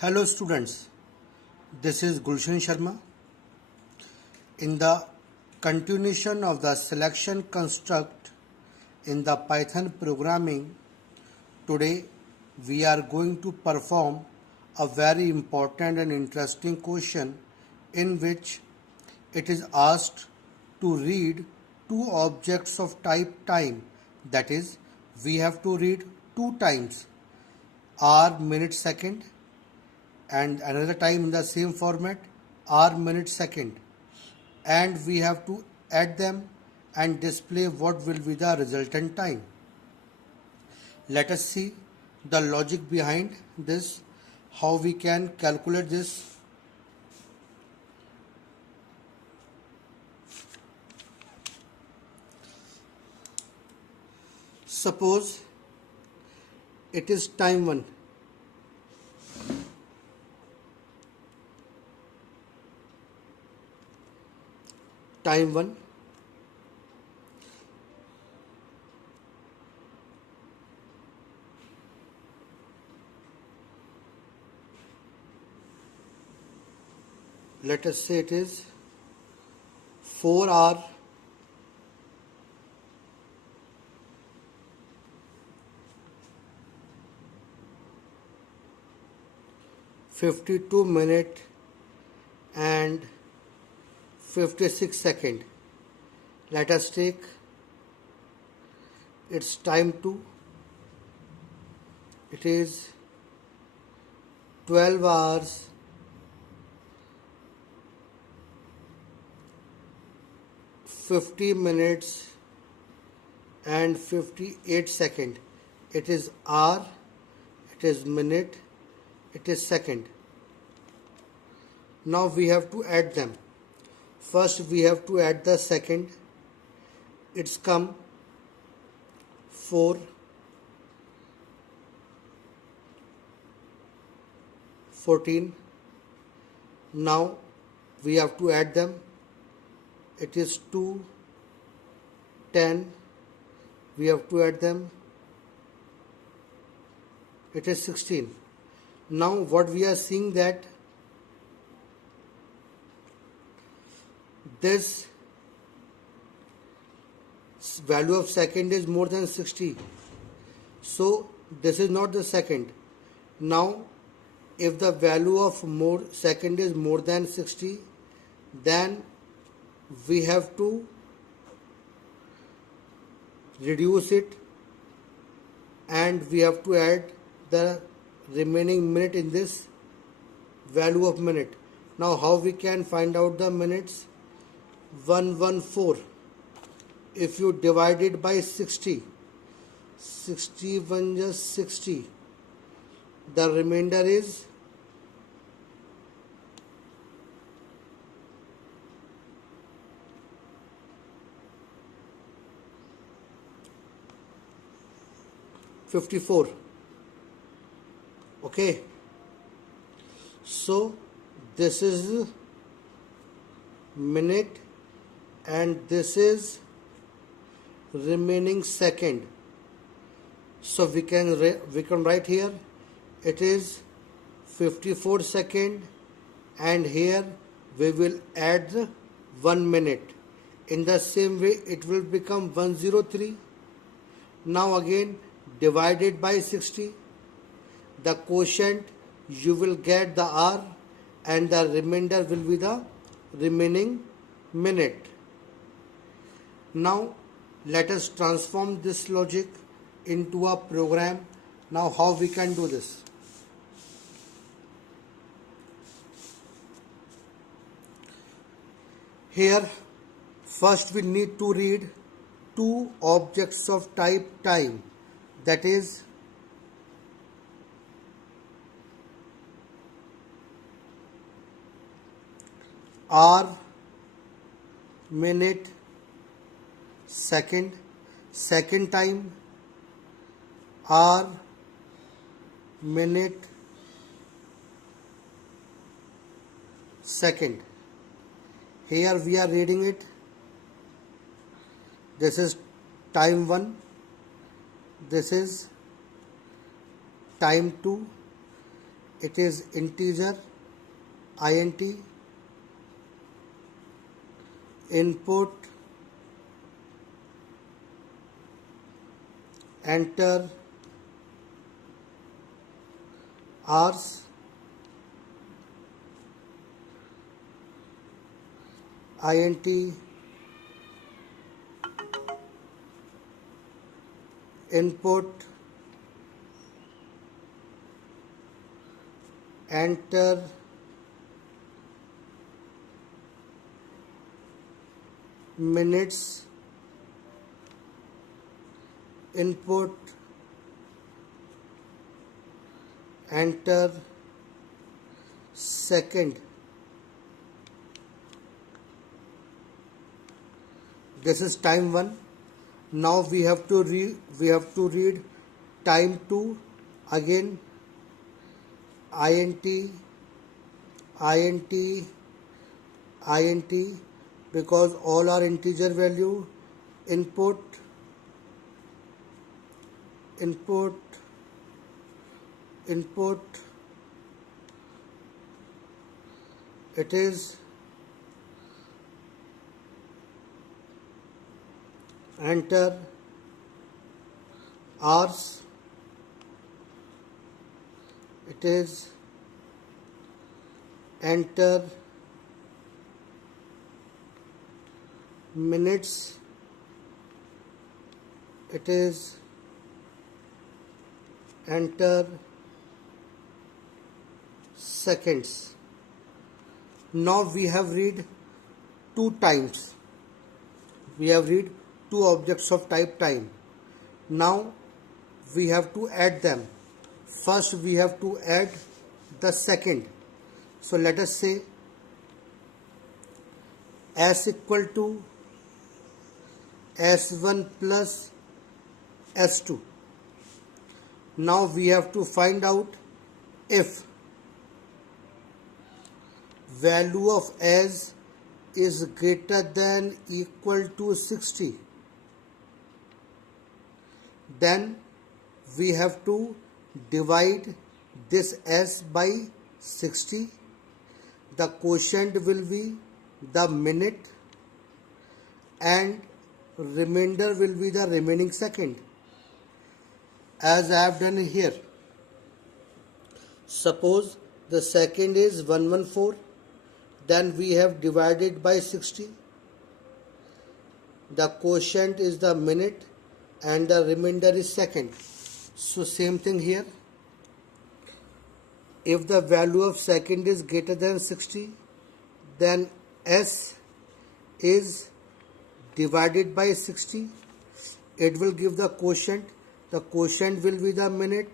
Hello students, this is Gulshan Sharma. In the continuation of the selection construct in the Python programming, today we are going to perform a very important and interesting question in which it is asked to read two objects of type time. That is, we have to read two times hour, minute, second and another time in the same format hour, minute, second, and we have to add them and display what will be the resultant time. Let us see the logic behind this, how we can calculate this. Suppose it is time 1. Time 1. Let us say it is 4 hour 52 minute and 56 second. Let us take its time 2. It is 12 hours 50 minutes and 58 second. It is hour, it is minute, it is second. Now we have to add them. First we have to add the second. It's come 4, 14. Now we have to add them. It is 2, 10. We have to add them. It is 16. Now what we are seeing that this value of second is more than 60. So this is not the second. Now if the value of second is more than 60, then we have to reduce it and we have to add the remaining minute in this value of minute. Now how we can find out the minutes? 114. If you divide it by 60, 61 just 60, the remainder is 54. Okay, so this is minute and this is remaining second. So we can write here it is 54 second and here we will add 1 minute. In the same way it will become 103. Now again divided by 60, the quotient you will get the hour and the remainder will be the remaining minute. Now let us transform this logic into a program. Now how we can do this? Here first we need to read two objects of type time, that is hour, minute, second. Second time hour, minute, second. Here we are reading it. This is time 1, this is time 2. it is integer int input enter hours int input enter minutes input enter second. This is time 1. Now we have to read time 2 again. int because all are integer value. Input it is enter hours, it is enter minutes, it is enter seconds. Now we have read 2 times. We have read 2 objects of type time. Now we have to add them. First we have to add the second. So let us say s equal to s1 plus s2. Now we have to find out if value of s is greater than equal to 60, then we have to divide this s by 60. The quotient will be the minute and remainder will be the remaining second, as I have done here. Suppose the second is 114, then we have divided by 60. The quotient is the minute and the remainder is second. So same thing here. If the value of second is greater than 60, then s is divided by 60. It will give the quotient. The quotient will be the minute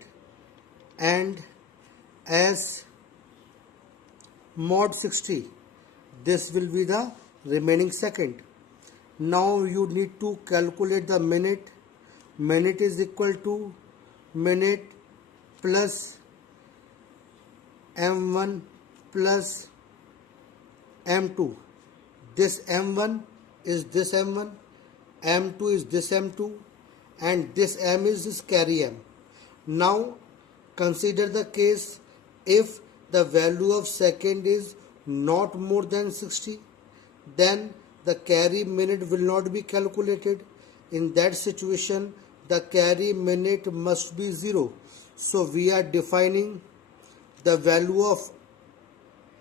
and s mod 60. This will be the remaining second. Now you need to calculate the minute. Minute is equal to minute plus m1 plus m2. This m1 is this m1, m2 is this m2, and this m is this carry m. Now consider the case if the value of second is not more than 60, then the carry minute will not be calculated. In that situation, the carry minute must be 0. So we are defining the value of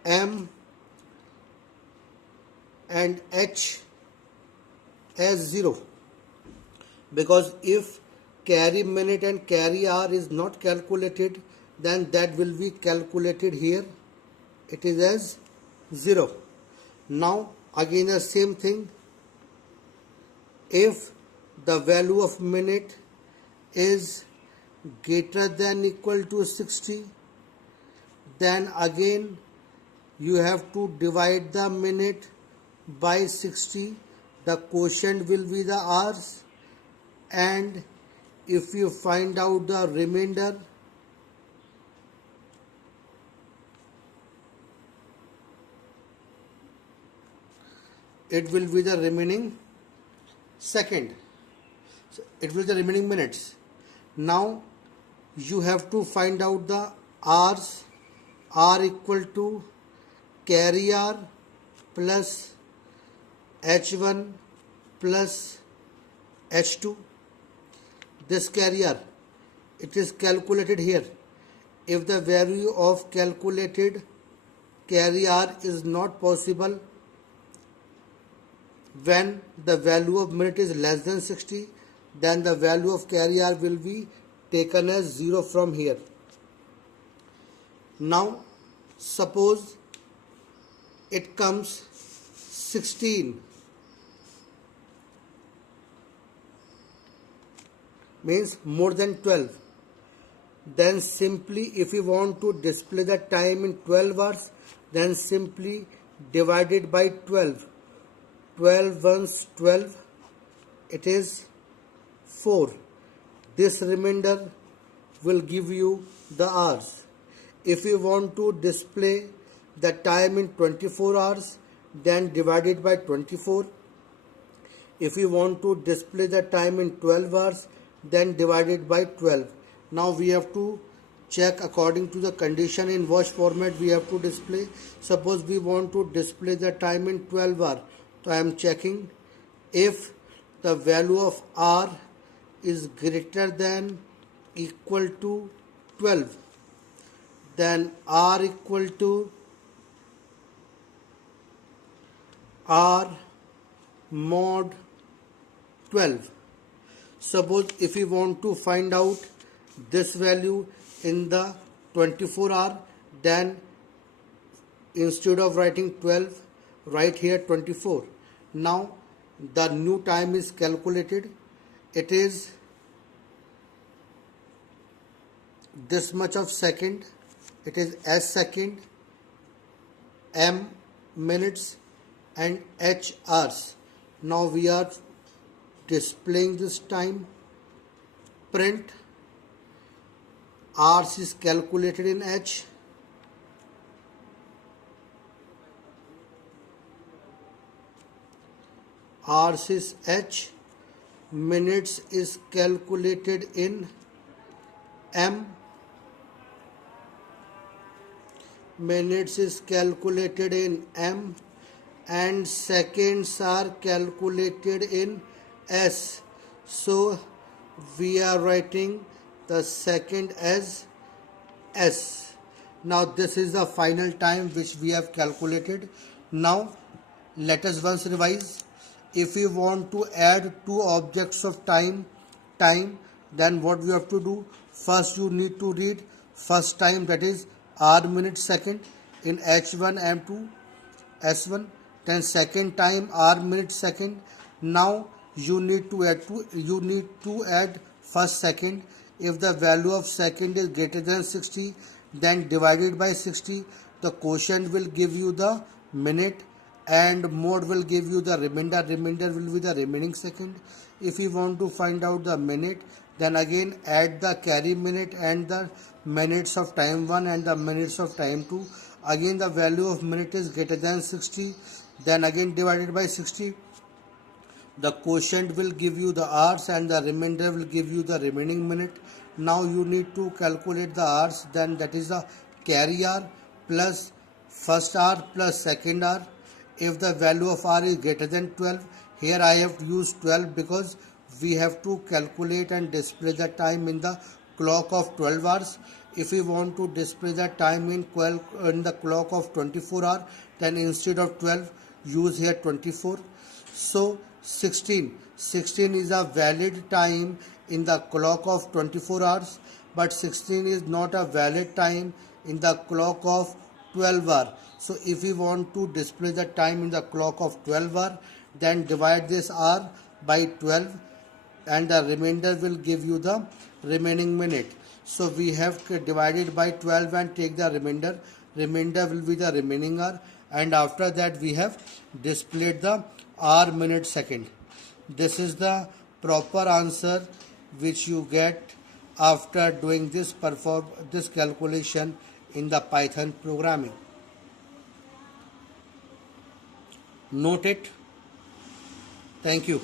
m and h as 0, because if carry minute and carry hour is not calculated, then that will be calculated here. It is as 0. Now again the same thing. If the value of minute is greater than equal to 60, then again you have to divide the minute by 60. The quotient will be the hours, and if you find out the remainder, it will be the remaining second. So it will be the remaining minutes. Now you have to find out the hours R equal to carry R plus H1 plus H2. This carry R, it is calculated here. If the value of calculated carry R is not possible when the value of minute is less than 60, then the value of carry R will be taken as 0 from here. Now suppose it comes 16, means more than 12. Then simply, if we want to display the time in 12 hours, then simply divide it by 12. 12 ones 12, it is 4. This remainder will give you the hours. If you want to display the time in 24 hours, then divide it by 24. If you want to display the time in 12 hours, then divide it by 12. Now we have to check according to the condition in what format we have to display. Suppose we want to display the time in 12 hours. So I am checking if the value of R is greater than equal to 12, then R equal to R mod 12. Suppose if we want to find out this value in the 24 hour, then instead of writing 12, write here 24. Now the new time is calculated. It is this much of second. It is S second, M minutes, and H hours. Now we are displaying this time. Print hours is calculated in H. Hours is H. Minutes is calculated in M. Minutes is calculated in M, and seconds are calculated in S. So we are writing the second as S. Now this is the final time which we have calculated. Now let us once revise. If we want to add two objects of time, then what we have to do? First you need to read first time, that is R minute second in H1 M2 S1. Then second time R minute second. Now you need to add first second. If the value of second is greater than 60, then divided by 60. The quotient will give you the minute and mode will give you the remainder. Remainder will be the remaining second. If you want to find out the minute, then again add the carry minute and the minutes of time 1 and the minutes of time 2. Again the value of minute is greater than 60, then again divided by 60. The quotient will give you the hours and the remainder will give you the remaining minute. Now you need to calculate the hours, then that is the carry hour plus first hour plus second hour. If the value of R is greater than 12, here I have used 12 because we have to calculate and display the time in the clock of 12 hours. If we want to display the time in the clock of 24 hours, then instead of 12 use here 24. So 16 is a valid time in the clock of 24 hours, but 16 is not a valid time in the clock of 12 hours. So if we want to display the time in the clock of 12 hours, then divide this hour by 12 and the remainder will give you the remaining minute. So we have divided by 12 and take the remainder. Remainder will be the remaining hour, and after that we have displayed the hour minute second. This is the proper answer which you get after doing this calculation in the Python programming. Note it. Thank you.